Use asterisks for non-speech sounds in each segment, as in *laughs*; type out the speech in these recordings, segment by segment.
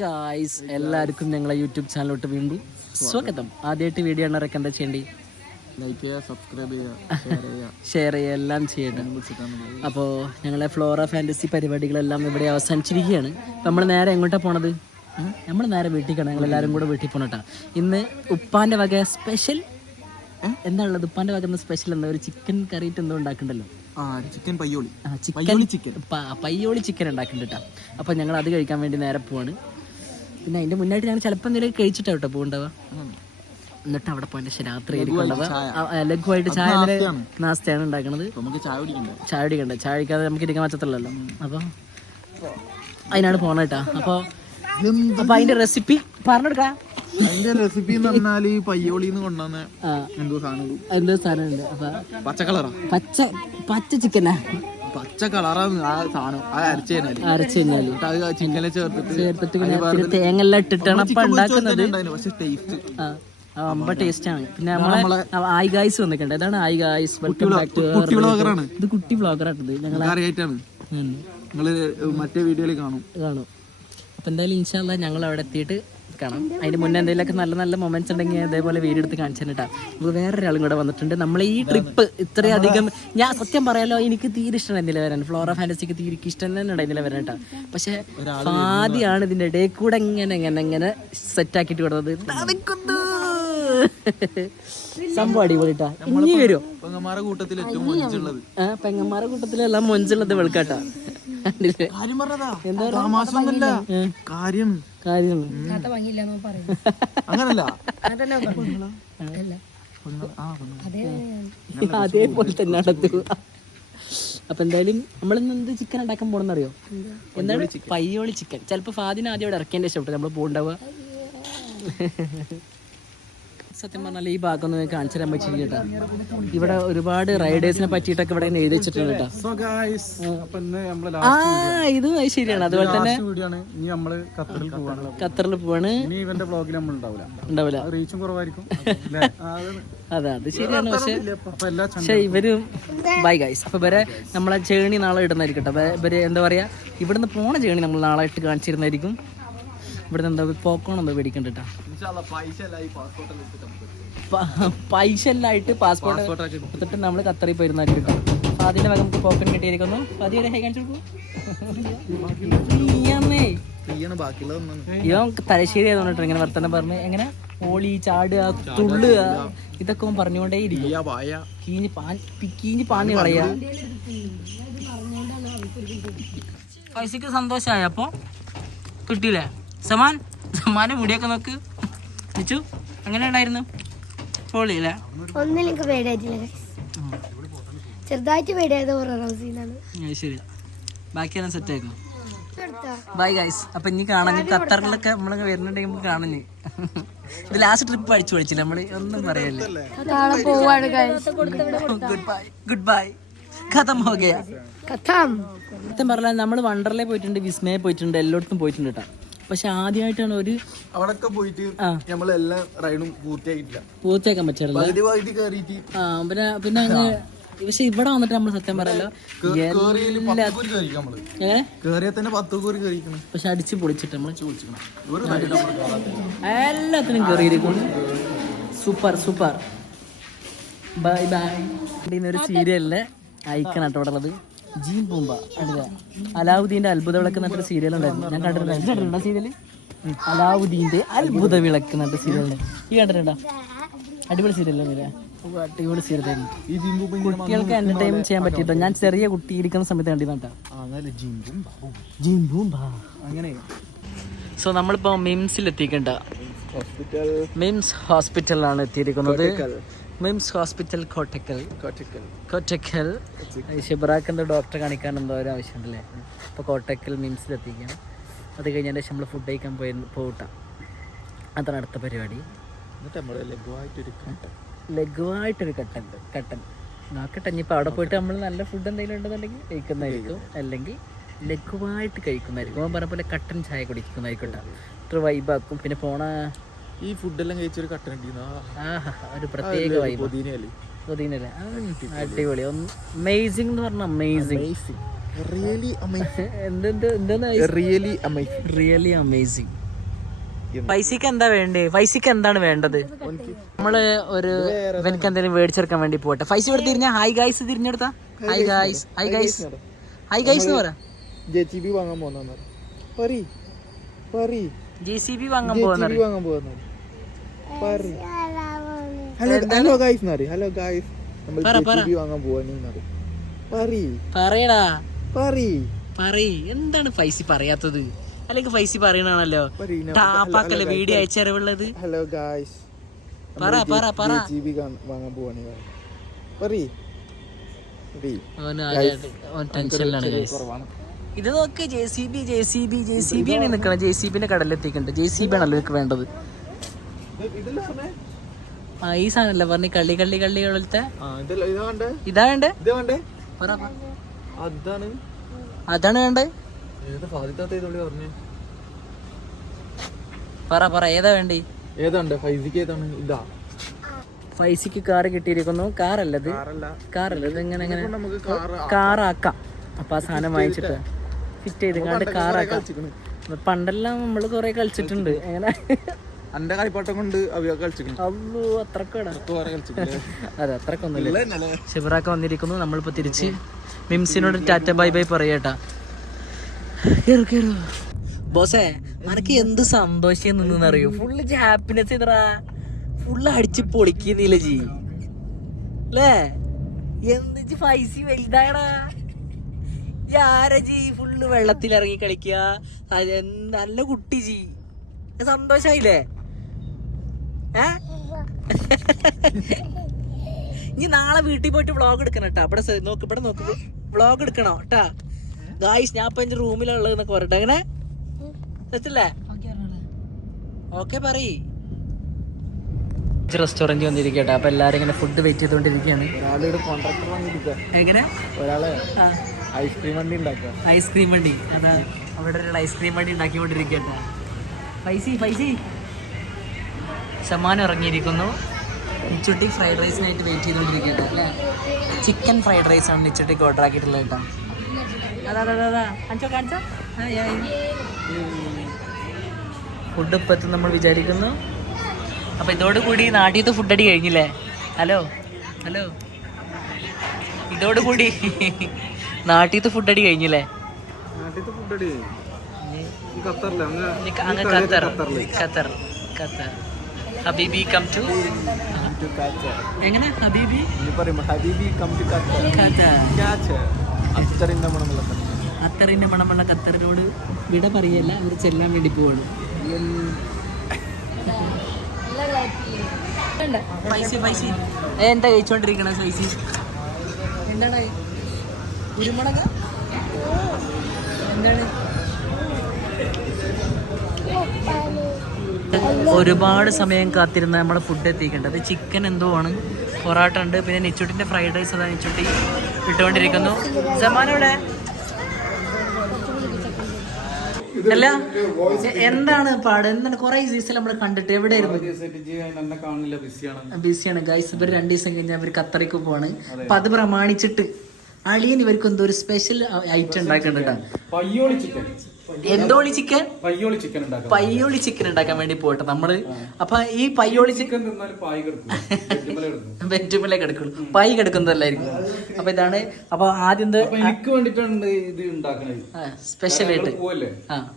Guys എല്ലാവർക്കും ഞങ്ങളെ YouTube ചാനലോട്ട് വീണ്ടും സ്വാഗതം. ആദ്യമായിട്ട് വീഡിയോ ആണ് എന്താ ചെയ്യേണ്ടി. ലൈക്ക് ചെയ്യുക സബ്സ്ക്രൈബ് ചെയ്യുക ഷെയർ ചെയ്യുക. എല്ലാം ചെയ്യട്ടെ. വിളിച്ചിട്ടാണ് അപ്പോൾ ഞങ്ങളെ ഫ്ലോറ ഫാന്റസി പരിപാടികളെല്ലാം ഇവിടെ അവസാനിച്ചിരിക്കുകയാണ്. നമ്മൾ നേരെ എങ്ങോട്ടാണ് പോണത്? നമ്മൾ നേരെ വീട്ടിൽ കാണാം ഞങ്ങൾ എല്ലാവരും കൂടെ വീട്ടിൽ പോണട്ടാ. ഇന്ന് ഉപ്പാന്റെ വക സ്പെഷ്യൽ എന്താണുള്ളത്? ഉപ്പാന്റെ വക സ്പെഷ്യൽ എന്താ? ഒരു ചിക്കൻ കറിയിട്ട് എന്തോ ഉണ്ടാക്കണ്ടല്ലോ chicken Payyoli. Chicken Payyoli chicken ഉണ്ടാക്കുന്നുണ്ട് കേട്ടോ അപ്പോൾ ഞങ്ങൾ അത് കഴിക്കാൻ വേണ്ടി നേരെ പോവാണ്. പിന്നെ അതിന്റെ മുന്നായിട്ട് ഞാൻ ചിലപ്പോൾ എന്തെങ്കിലും കഴിച്ചിട്ടാ കേട്ടോ പോകണ്ടവ എന്നിട്ട് അവിടെ പോയിട്ട് രാത്രി ലഘുവായിട്ട് ചായ. നാസ്തയാണ്. ഉണ്ടാക്കണത്. നമുക്ക് ചായ ചായ കുടിക്കണ്ടേ? ചായ കുടിക്കാതെ നമുക്ക് ഇരിക്കാൻ പറ്റത്തില്ലല്ലോ. അപ്പോൾ അതിനാണ് പോണ കേട്ടാ. അപ്പോൾ അപ്പോൾ അതിന്റെ റെസിപ്പി പറഞ്ഞെടുക്കാം. അതിന്റെ റെസിപ്പി എന്ന് പറഞ്ഞാൽ ഈ പയ്യോളിന്ന് കൊണ്ടുവന്ന എന്തോ സാധനം. എന്തോ സാധനമുണ്ട് അപ്പോൾ പച്ച കളറാ പച്ച പച്ച ചിക്കനാ പച്ച കളറാണ് ആ സാധനം ആ അരച്ചു കഴിഞ്ഞാൽ. അരച്ച് അത് ചിക്കനിൽ ചേർത്തിട്ട് ചേർത്തിട്ട് പിന്നെ തേങ്ങ എല്ലാം ഇട്ടിട്ടാണ് അപ്പൊ ഉണ്ടാക്കുന്നത്. പക്ഷെ ടേസ്റ്റ് അമ്പ ടേസ്റ്റ് ആണ് പിന്നെ നമ്മളെ ആയി ഗായ്സ് വന്നിട്ടുണ്ട്. ഇതാണ് ആയി ഗായ്സ്. കുട്ടി ബ്ലോഗറാണ് ഇത് കുട്ടി വ്ളോഗറാട്ടത് ഞങ്ങൾ അറിയായിട്ടാണ് നിങ്ങൾ മറ്റേ വീഡിയോയിൽ കാണും. കാണും. അപ്പൊ എന്തായാലും ഇൻഷാല്ല ഞങ്ങൾ അവിടെ എത്തിയിട്ട് കാണാം. അതിന് മുന്നേ എന്തെങ്കിലുമൊക്കെ നല്ല നല്ല മൊമെന്റ്സ് ഉണ്ടെങ്കിൽ അതേപോലെ വീഡിയോ എടുത്ത് കാണിച്ചു തന്നിട്ടാ നമുക്ക് വേറൊരാളും കൂടെ വന്നിട്ടുണ്ട്. നമ്മൾ ഈ ട്രിപ്പ് ഇത്രയധികം ഞാൻ സത്യം പറയാലോ എനിക്ക് തീരെ ഇഷ്ടമായിരുന്നില്ല വരാൻ. ഫ്ലോറ ഫാന്റസിക്ക് തീരെ ഇഷ്ടം തന്നെ ഉണ്ടായിരുന്നില്ല വരാൻ കേട്ടോ പക്ഷെ ആദ്യമാണ് ഇതിന്റെ ഇടയിൽ കൂടെ എങ്ങനെ എങ്ങനെ എങ്ങനെ സെറ്റ് ആക്കിയിട്ട് കൊടുത്തത് സംഭവം അടിപൊളിട്ടാ ഇനി വരുമോ പെങ്ങന്മാരുടെ കൂട്ടത്തിൽ ഏറ്റവും മൊഞ്ചുള്ളത്. കൂട്ടത്തിലെല്ലാം മൊഞ്ചുള്ളത് വെളുക്കാട്ടാ. കാര്യം അങ്ങനല്ല. അതേപോലെ തന്നെ നടത്തു. അപ്പൊ എന്തായാലും നമ്മളിന്ന് എന്ത് ചിക്കൻ ഉണ്ടാക്കാൻ പോണെന്ന് അറിയോ എന്താണ് പയ്യോളി ചിക്കൻ ചിലപ്പോ ഫാദിന് ആദ്യം ഇവിടെ ഇറക്കേണ്ട ഇഷ്ടപ്പെട്ടു. നമ്മൾ പോണ്ടാവുക. സത്യം പറഞ്ഞാൽ ഈ ഭാഗം ഒന്ന് കാണിച്ചു തരാൻ പറ്റില്ല കേട്ടോ. ഇവിടെ ഒരുപാട് റൈഡേഴ്സിനെ പറ്റിയിട്ടൊക്കെ ഇവിടെ എഴുതി വെച്ചിട്ടുണ്ട് കേട്ടോ. ആ. ഇതും ശരിയാണ്. അതുപോലെ തന്നെ ഖത്തറിൽ പോവാണ്. ഉണ്ടാവില്ല റീച്ചും കുറവായിരിക്കും. *laughs* അതെ അത് ശരിയാണ്. പക്ഷെ പക്ഷെ ഇവർ ബൈ ഗൈസ് അപ്പൊ ഇവരെ നമ്മളെ ജേണി നാളെ ഇടുന്നതായിരിക്കും കേട്ടോ ഇവർ എന്താ പറയാ ഇവിടുന്ന് പോണ ജേണി നമ്മൾ നാളെ ഇട്ട് കാണിച്ചിരുന്നായിരിക്കും ഇവിടുന്ന് എന്താ പോക്കോൺ എന്താ മേടിക്കണ്ട പൈസ എല്ലായിട്ട് പാസ്പോർട്ട് എടുത്തിട്ട് നമ്മൾ ഖത്തറിൽ പോയിരുന്നാലും കിട്ടും അപ്പൊ അതിന്റെ വക നമുക്ക് പോക്കൺ കിട്ടിയിരിക്കുന്നു. ഇവൻ തലശ്ശേരി ആയതുകൊണ്ട് ഇങ്ങനെ വർത്തനം പറഞ്ഞ് എങ്ങനെ? ഓളി ചാടുക തുള്ളുക ഇതൊക്കെ അവൻ പറഞ്ഞുകൊണ്ടേ ഇരിക്കും കീഞ്ഞ് പാൻ കീഞ്ഞ് പാഞ്ഞ് കളയാ. പൈസക്ക് സന്തോഷമായ അപ്പൊ? കിട്ടിയില്ലേ? സമാൻ സമാനെ മുടിയൊക്കെ നോക്ക്. വെച്ചു അങ്ങനെ ഉണ്ടായിരുന്നു? പൊളിയില്ലേ? ഒന്നും എനിക്ക് പേടിയായിട്ടില്ല ചെറുതായിട്ട് പേടിയായത് ശരി. ബാക്കിയെല്ലാം സെറ്റ് ആയിരുന്നു ബൈ ഗൈസ് അപ്പൊ ഇനി കാണാൻ ഖത്തറിലൊക്കെ കാണാൻ ഇത് ലാസ്റ്റ് ട്രിപ്പ് അടിച്ചു പഠിച്ചില്ല. നമ്മൾ ഒന്നും പറയല്ലേ. ഗുഡ് ബൈ ഗുഡ് ബൈ ഖതം ഹോ ഗയാ കഥാം. സത്യം പറഞ്ഞാൽ നമ്മൾ വണ്ടർലേ പോയിട്ടുണ്ട് വിസ്മയെ പോയിട്ടുണ്ട് എല്ലായിടത്തും പോയിട്ടുണ്ട് കേട്ടോ. പക്ഷെ ആദ്യമായിട്ടാണ് ഒരു അവിടൊക്കെ പോയിട്ട് നമ്മളെല്ലാം റൈഡും പൂർത്തിയായിട്ടില്ല. പൂർത്തിയാക്കാൻ പറ്റില്ല പകുതി പകുതി കയറിയിട്ട്. ആ പിന്നെ പിന്നെ അങ്ങ് പക്ഷെ ഇവിടെ വന്നിട്ട് നമ്മൾ സത്യം പറയല്ലോ പക്ഷെ അടിച്ച് പൊളിച്ചിട്ട് നമ്മൾ എല്ലാത്തിനും കയറിയിരിക്കും സൂപ്പർ സൂപ്പർ. Bye bye. ഒരു സീരിയലിലെ കേട്ടോ ഇവിടെ ഉള്ളത്. ജീൻ പൂമ്പ അടുത്ത അലാവുദ്ദീന്റെ അത്ഭുത വിളക്ക് എന്നൊരു സീരിയൽ ഉണ്ടായിരുന്നു. ഞാൻ കണ്ടിട്ടുണ്ട് കണ്ടിട്ടുണ്ടോ സീരിയൽ അലാവുദ്ദീന്റെ അത്ഭുത വിളക്ക് എന്നൊരു സീരിയലുണ്ട് ഈ കണ്ടിട്ടുണ്ടോ? അടിപൊളി അടിപൊളി സീരിയൽ ഈ ജിമ്പു കുട്ടികൾക്ക് എന്റർടൈൻമെന്റ് ചെയ്യാൻ പറ്റിയിട്ടോ? ഞാൻ ചെറിയ കുട്ടി ഇരിക്കുന്ന സമയത്ത് കണ്ടിരുന്നാട്ടോ അങ്ങനെ. സോ നമ്മളിപ്പോ മിംസിൽ എത്തിക്കണ്ട ഹോസ്പിറ്റൽ മിംസ് ഹോസ്പിറ്റലിലാണ് എത്തിയിരിക്കുന്നത്. മിംസ് ഹോസ്പിറ്റൽ കോട്ടക്കൽ. കോട്ടക്കൽ. കോട്ടക്കൽ. ഷിബ്രാക്ക് എന്തോ ഡോക്ടറെ കാണിക്കാൻ എന്തോ ഒരു ആവശ്യമുണ്ടല്ലേ? അപ്പോൾ കോട്ടക്കൽ മിംസിൽ എത്തിക്കാം അത് കഴിഞ്ഞാൽ ശേഷം നമ്മൾ ഫുഡ് കഴിക്കാൻ പോയി പോകട്ടാം അതാണ് അടുത്ത പരിപാടി. ലഘുവായിട്ടൊരു കട്ടൻ ലഘുവായിട്ടൊരു കട്ടൻ കട്ടൻ നോക്കട്ടെ ഇനിയിപ്പോൾ അവിടെ പോയിട്ട് നമ്മൾ നല്ല ഫുഡ് എന്തെങ്കിലും ഉണ്ടെന്നുണ്ടെങ്കിൽ കഴിക്കുന്നതായിരിക്കും. അല്ലെങ്കിൽ ലഘുവായിട്ട് കഴിക്കുന്നതായിരിക്കും. അവൻ പറഞ്ഞ പോലെ കട്ടൻ ചായ കുടിക്കുന്നതായിരിക്കും കേട്ടോ. ഇത്ര വൈബാക്കും പിന്നെ പോണ ഈ ഫുഡെല്ലാം കഴിച്ചൊരു കട്ടൻ ഒരു പ്രത്യേക വൈബ് പുതിനല്ലേ പുതിനല്ലേ അടിപൊളി. അമേസിംഗ് എന്ന് പറഞ്ഞ അമേസിംഗ് റിയലി അമേസിംഗ് എന്തെന്ത് എന്തെന്ന് റിയലി അമേസിംഗ് റിയലി അമേസിങ് പൈസക്ക് എന്താ വേണ്ടേ? പൈസക്ക് എന്താണ് വേണ്ടത് നമ്മൾ ഒരു എനിക്ക് എന്തെങ്കിലും മേടിച്ചെടുക്കാൻ വേണ്ടി പോട്ടെ. പൈസ ഇവിടെ തിരിഞ്ഞ? Hi guys തിരിഞ്ഞെടുത്താ? Hi guys hi guys hi guys എന്ന് പറയാം. ജെ സി ബി വാങ്ങാൻ പോകുന്ന ജെ സി ബി വാങ്ങാൻ പോകുന്ന പറി ഹലോ ഹലോ ഗായ്സ് എന്നറി ഹലോ ഗായ്സ് നമ്മൾ ബി വാങ്ങാൻ പോവാണ് പറി പറയടാ. പറി പറയ്. എന്താണ് ഫൈസി പറയാത്തത്? അല്ലെങ്കിൽ ഫൈസി പറയണാണല്ലോ പറി ടാപ്പാക്കല്ലേ വീഡിയോ അയച്ചറിവുള്ളത്? ഹലോ ഗായ്സ് പറ പറ പറ. ജെ സി ബി വാങ്ങാൻ പോവാണ് പറി ഇത് നോക്ക് J C B J C B J C B ആണ് നിൽക്കണം ജെ സി ബിന്റെ കടലെത്തിക്കുന്നുണ്ട് ജെ സി ബി ആണല്ലോ വേണ്ടത്. ആ ഈ സാധനമല്ല പറഞ്ഞ കള്ളി കള്ളി കള്ളി പോലത്തെ? ഇതാ വേണ്ടേ. അതാണ്. അതാണ് വേണ്ടേ? പറ പറ ഏതാ വേണ്ടി? ഏതാണ്ട്? ഫൈസിക്ക് ഏതാണ്? ഇതാ. ഫൈസിക്ക് കാറ് കിട്ടിയിരിക്കുന്നു. കാറല്ലത് കാറല്ല. കാറല്ല ഇത്? എങ്ങനെ കാർ കാറാക്കാം. അപ്പൊ ആ സാധനം വാങ്ങിച്ചിട്ട് ഫിറ്റ് ചെയ്ത് കാറാക്കാം. പണ്ടെല്ലാം നമ്മൾ കുറെ കളിച്ചിട്ടുണ്ട്. എങ്ങനെ അന്റെ കളിപ്പാട്ടം കൊണ്ട് അവ കളിച്ചിരിക്കുന്നു. അല്ലോ അത്രക്കടാ. കുറെ കളിച്ചിട്ടില്ലേ? *laughs* അതെ അത്രക്കൊന്നുമില്ല ഷിബറാക്ക വന്നിരിക്കുന്നു. നമ്മളിപ്പോ തിരിച്ച് മിംസിനോട് ടാറ്റ ബൈ ബൈ പറയട്ടാ കേറു കേറു. ബോസേ നിനക്ക് എന്ത് സന്തോഷം നിന്നറിയോ? ഫുള്ള് ഹാപ്പിനെസ് ഇതറാ ഫുള്ള് അടിച്ച് പൊളിക്കുന്നില്ല ജി. അല്ലേ എന്ത് ഫൈസി പൈസ വലുതായടാ. ആരാ ജി ഫുള്ള് വെള്ളത്തിൽ ഇറങ്ങി കളിക്കുക നല്ല കുട്ടി ജി. സന്തോഷായില്ലേ? ഏ? ഇനി നാളെ വീട്ടിൽ പോയിട്ട് വ്ളോഗ് എടുക്കണം കേട്ടോ ഇവിടെ നോക്ക് ഇവിടെ നോക്ക്. വ്ളോഗ് എടുക്കണോ കേട്ടാ ഗായ്സ് ഞാൻ ഇപ്പൊ എന്റെ റൂമിലുള്ളത് എന്നൊക്കെ പറയട്ടെ അങ്ങനെ തെറ്റല്ലേ? ഓക്കെ പറയ്. റെസ്റ്റോറന്റ് വന്നിരിക്കട്ടെ അപ്പൊ എല്ലാരും ഇങ്ങനെ ഫുഡ് വെയിറ്റ് ചെയ്തോണ്ടിരിക്കുകയാണ് എങ്ങനെ? ഒരാളെ ഐസ്ക്രീം വണ്ടി ഉണ്ടാക്കുക ഐസ്ക്രീം വണ്ടി. അതാ. അവിടെ ഒരു ഐസ്ക്രീം വണ്ടി ഉണ്ടാക്കിക്കൊണ്ടിരിക്കട്ടെ പൈസ പൈസ. സമ്മാനം ഇറങ്ങിയിരിക്കുന്നു നിച്ചുട്ടി ഫ്രൈഡ് റൈസിനായിട്ട് വെയിറ്റ് ചെയ്തുകൊണ്ടിരിക്കുകയാണ് അല്ലേ? ചിക്കൻ ഫ്രൈഡ് റൈസ് ആണ് ഉച്ചട്ടിക്ക് ഓർഡർ ആക്കിയിട്ടുള്ളത് കേട്ടോ. ഫുഡ് ഇപ്പത്തും നമ്മൾ വിചാരിക്കുന്നു. അപ്പം ഇതോടുകൂടി നാട്ടിലത്തെ ഫുഡ് അടി കഴിഞ്ഞില്ലേ? ഹലോ ഹലോ ഇതോടുകൂടി നാട്ടിലത്തെ ഫുഡ് അടി കഴിഞ്ഞില്ലേ? ഖത്തർ. Qatar Qatar. ഹബീബി കം ടു എങ്ങനെ? ഹബീബി ഹബീബി കം ടു അത്തറിന്റെ മണമുള്ള ഖത്തർ മണമുള്ള ഖത്തറിനോട് വിട പറയല്ല അവർ ചെല്ലാൻ വേണ്ടി ഏ, എന്താ കഴിച്ചോണ്ടിരിക്കണ പൈസ? എന്താണ്? കുരുമുളക്? എന്താണ്? ഒരുപാട് സമയം കാത്തിരുന്ന നമ്മുടെ ഫുഡ് എത്തിക്കേണ്ടത് ചിക്കൻ എന്തോ ആണ്. പൊറാട്ട ഉണ്ട്. പിന്നെ നിച്ചുട്ടിന്റെ ഫ്രൈഡ് റൈസ് അതാ നെച്ചൂട്ടി ഇട്ടുകൊണ്ടിരിക്കുന്നു. ജമാനോടെ അല്ല എന്താണ് പാട്? എന്താണ്? കുറെ ദിവസം നമ്മൾ കണ്ടിട്ട് എവിടെയായിരുന്നു? ബിസിയാണ്. ഗൈസ് ഇവർ രണ്ടു ദിവസം കഴിഞ്ഞാൽ അവർ ഖത്തറിക്ക് പോവാണ്. അപ്പൊ അത് പ്രമാണിച്ചിട്ട് അളിയൻ ഇവർക്ക് എന്തോ ഒരു സ്പെഷ്യൽ ഐറ്റം ഉണ്ടാക്കുന്നുണ്ട് എന്തോളി ചിക്കൻ? പയ്യോളി ചിക്കൻ ഉണ്ടാക്കാം പയ്യോളി ചിക്കൻ ഉണ്ടാക്കാൻ വേണ്ടി പോട്ടെ നമ്മൾ. അപ്പൊ ഈ പയ്യോളി ചിക്കൻ വെറ്റുമല പായ് കിടക്കുള്ളൂ. പൈ കിടക്കുന്നതല്ലായിരിക്കും. അപ്പൊ ഇതാണ്. അപ്പൊ ആദ്യം എനിക്ക് വേണ്ടിട്ടാണ് ഇത് ഉണ്ടാക്കണത്. സ്പെഷ്യൽ ആയിട്ട്.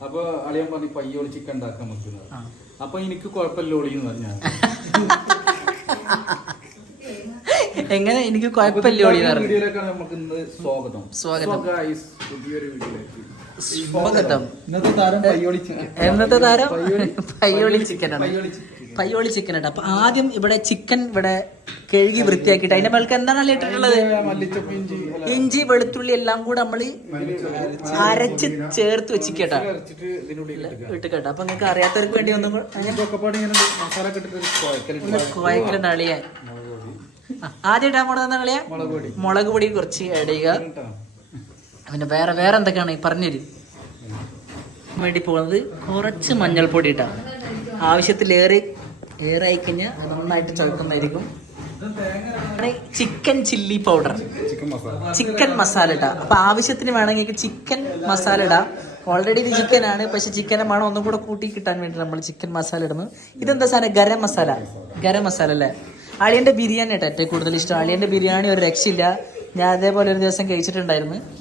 അപ്പൊ അളിയൻ പറഞ്ഞു പയ്യോളി ചിക്കൻ ഉണ്ടാക്കാൻ പറ്റുന്നത്. അപ്പൊ എനിക്ക് കുഴപ്പമില്ല ഒളിന്ന് പറഞ്ഞാൽ *laughs* എങ്ങനെ? എനിക്ക് കുഴപ്പമില്ല ഓടി പറഞ്ഞു. സ്വാഗതം. സ്വാഗതം. പുതിയൊരു വീഡിയോയിലേക്ക് സ്വാഗതം. ഇന്നത്തെ താരം പയ്യോളി ചിക്കൻ എന്നത്തെ താരം? പയ്യോളി. ചിക്കൻ പയ്യോളി ചിക്കൻ ഉണ്ട്. അപ്പൊ ആദ്യം ഇവിടെ ചിക്കൻ ഇവിടെ കഴുകി വൃത്തിയാക്കിയിട്ട് അതിന്റെ മേൽക്ക് എന്താണ് ഇട്ടിട്ടുള്ളത്? ഇഞ്ചി വെളുത്തുള്ളി എല്ലാം കൂടെ നമ്മൾ അരച്ച് ചേർത്ത് വെച്ചിക്കേട്ടാ. ഇട്ട് കേട്ടോ. അപ്പൊ നിങ്ങൾക്ക് അറിയാത്തവർക്ക് വേണ്ടി ഒന്നും കോയക്കല നളിയ ഒന്ന് ആദ്യം ഇടാൻ കൂടെ നളിയ മുളക് പൊടി. കുറച്ച് കേട്ടോ പിന്നെ വേറെ വേറെ എന്തൊക്കെയാണ് ഈ പറഞ്ഞുതരും വേണ്ടി പോകുന്നത് കുറച്ച് മഞ്ഞൾപ്പൊടി ഇട്ടാണ് ആവശ്യത്തിലേറെ ഏറെ ആയിക്കഴിഞ്ഞാൽ നന്നായിട്ട് ചുവക്കുന്നതായിരിക്കും chicken chilli powder. Chicken masala. ഇടാം. അപ്പൊ ആവശ്യത്തിന് വേണമെങ്കിൽ ചിക്കൻ മസാല ഇടാം. ഓൾറെഡി ഇത് ചിക്കൻ ആണ്. പക്ഷെ ചിക്കനെ മണം ഒന്നും കൂടെ കൂട്ടി കിട്ടാൻ വേണ്ടി നമ്മൾ ചിക്കൻ മസാല ഇടുന്നു. ഇതെന്താ സാധനം ഗരം മസാല. ഗരം മസാല അല്ലേ? അളിയന്റെ ബിരിയാണി ഏറ്റവും കൂടുതൽ ഇഷ്ടം. അളിയന്റെ ബിരിയാണി ഒരു രക്ഷയില്ല. ഞാൻ അതേപോലെ ഒരു ദിവസം കഴിച്ചിട്ടുണ്ടായിരുന്നു.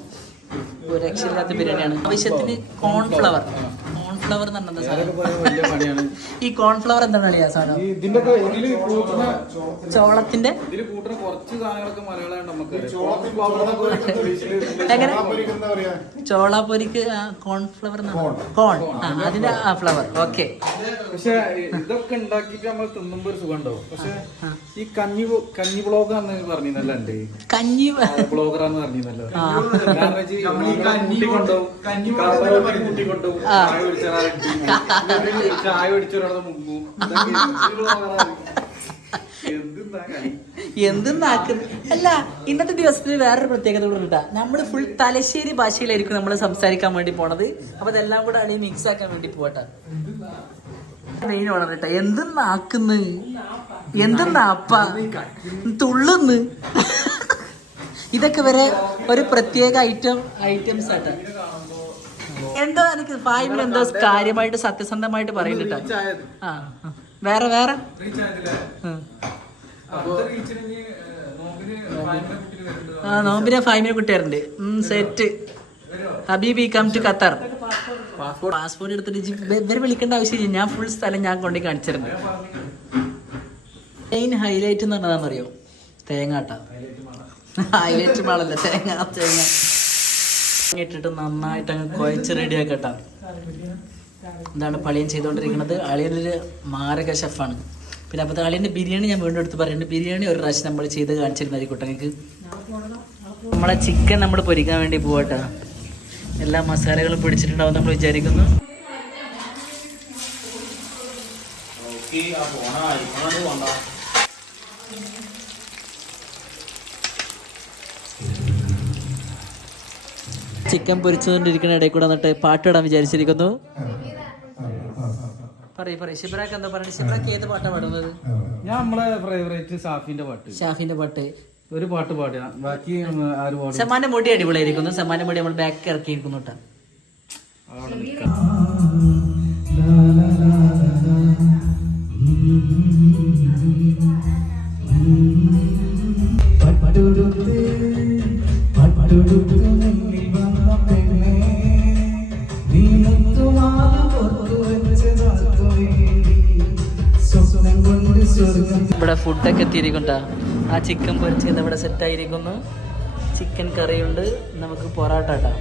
ഒരു രക്ഷയില്ലാത്ത ബിരിയാണിയാണ്. ആവശ്യത്തിന് കോൺഫ്ലവർ കോൺഫ്ലവർ എന്ന് പറഞ്ഞ സാധനം. ഈ കോൺഫ്ലവർ എന്താണ് അളിയാ സാധനം? ചോളത്തിന്റെ? ഇതിൽ ചോള എങ്ങനെ ചോളാപ്പൊരിക്ക് കോൺഫ്ലവർ കോൺ ആ അതിന്റെ ആ ഫ്ലവർ ഓക്കെ പക്ഷെ ഇതൊക്കെ ഉണ്ടാക്കിട്ട് നമ്മൾ തിന്നുമ്പോ ഒരു സുഖം ഉണ്ടാവും പക്ഷെ ഈ കഞ്ഞി കഞ്ഞി കഞ്ഞി ബ്ലോഗാന്ന് പറഞ്ഞിരുന്നല്ലോ എന്റെ കഞ്ഞി ബ്ലോഗറാന്ന് പറഞ്ഞിരുന്നല്ലോ. ആ. കാരണം കൊണ്ടോ. ചായ കുടിച്ചാൽ ചായ കുടിച്ചൊരാളെ മുങ്ങും. ഇതൊക്കെ എന്ത് vlogger-ആണ്? എന്തെന്നാ കളി എന്തെന്നാക്കും അല്ല ഇന്നത്തെ ദിവസത്തിന് വേറൊരു പ്രത്യേകത കൂടെ ഉണ്ടാ. നമ്മൾ ഫുൾ തലശ്ശേരി ഭാഷയിലായിരിക്കും നമ്മൾ സംസാരിക്കാൻ വേണ്ടി പോണത്. അപ്പൊ അതെല്ലാം കൂടെ അണി മിക്സ് ആക്കാൻ വേണ്ടി പോട്ടെ മെയിൻ വേണം കേട്ടോ എന്തെന്നാക്കുന്നു എന്തെന്നാപ്പ തുള്ളുന്ന്? ഇതൊക്കെ വരെ ഒരു പ്രത്യേക ഐറ്റം ഐറ്റംസ് ആട്ടാ. എന്തോ എനിക്ക് ഫൈവിൽ എന്തോ കാര്യമായിട്ട് സത്യസന്ധമായിട്ട് പറയുന്നുണ്ട്. ആ. വേറെ വേറെ. ആ. നോമ്പിനെ ഫൈമിനെ കുട്ടിയാറുണ്ട് സെറ്റ്. ഹബീബി come to Qatar. Passport. Passport എടുത്തിട്ട് ഇവരെ വിളിക്കേണ്ട ആവശ്യമില്ല. ഞാൻ ഫുൾ സ്ഥലം ഞാൻ കൊണ്ടു കാണിച്ചിരുന്നു മെയിൻ ഹൈലൈറ്റ് എന്ന് പറഞ്ഞതാണെന്നറിയോ? തേങ്ങാട്ട. ഹൈലൈറ്റ് മാളല്ല? തേങ്ങ തേങ്ങ. ഇട്ടിട്ട് നന്നായിട്ട് അങ്ങ് കുഴച്ച് റെഡിയാക്കട്ടാ. എന്താണ് പളിയൻ ചെയ്തുകൊണ്ടിരിക്കുന്നത് അളിയനൊരു മാരക ഷെഫാണ്. പിന്നെ അപ്പോൾ അളിയന്റെ ബിരിയാണി ഞാൻ വീണ്ടും എടുത്ത് പറയുന്നുണ്ട് ബിരിയാണി ഒരു പ്രാവശ്യം നമ്മൾ ചെയ്ത് കാണിച്ചിരുന്ന കുട്ടങ്ങൾക്ക് നമ്മളെ ചിക്കൻ നമ്മൾ പൊരിക്കാൻ വേണ്ടി പോവാട്ടാ. എല്ലാ മസാലകളും പിടിച്ചിട്ടുണ്ടാവും നമ്മൾ വിചാരിക്കുന്നു. ചിക്കൻ പൊരിച്ചുകൊണ്ടിരിക്കുന്ന ഇടയിൽ കൂടെ വന്നിട്ട് പാട്ടിടാൻ വിചാരിച്ചിരിക്കുന്നു. പറയ് പറയ്. എന്താ ഏത് പാട്ടാണ് പാടുന്നത്? ഞാൻ നമ്മളെ ഫേവറേറ്റ് സാഫിന്റെ പാട്ട്. ഷാഫിന്റെ പാട്ട്. ഒരു പാട്ട് ബാക്കി ആര് പാടും? സമാന മുടി അടിപൊളിയായിരിക്കുന്നു. സമാന മുടി നമ്മൾ ബാക്ക് ഇറക്കിയിരിക്കുന്നു കേട്ടോ. ഇവിടെ ഫുഡൊക്കെ എത്തിയിരിക്കണ്ട ആ ചിക്കൻ പൊരിച്ചത് ഇവിടെ സെറ്റായിരിക്കുന്നു ചിക്കൻ കറിയുണ്ട് നമുക്ക് പൊറോട്ട ഇട്ടാം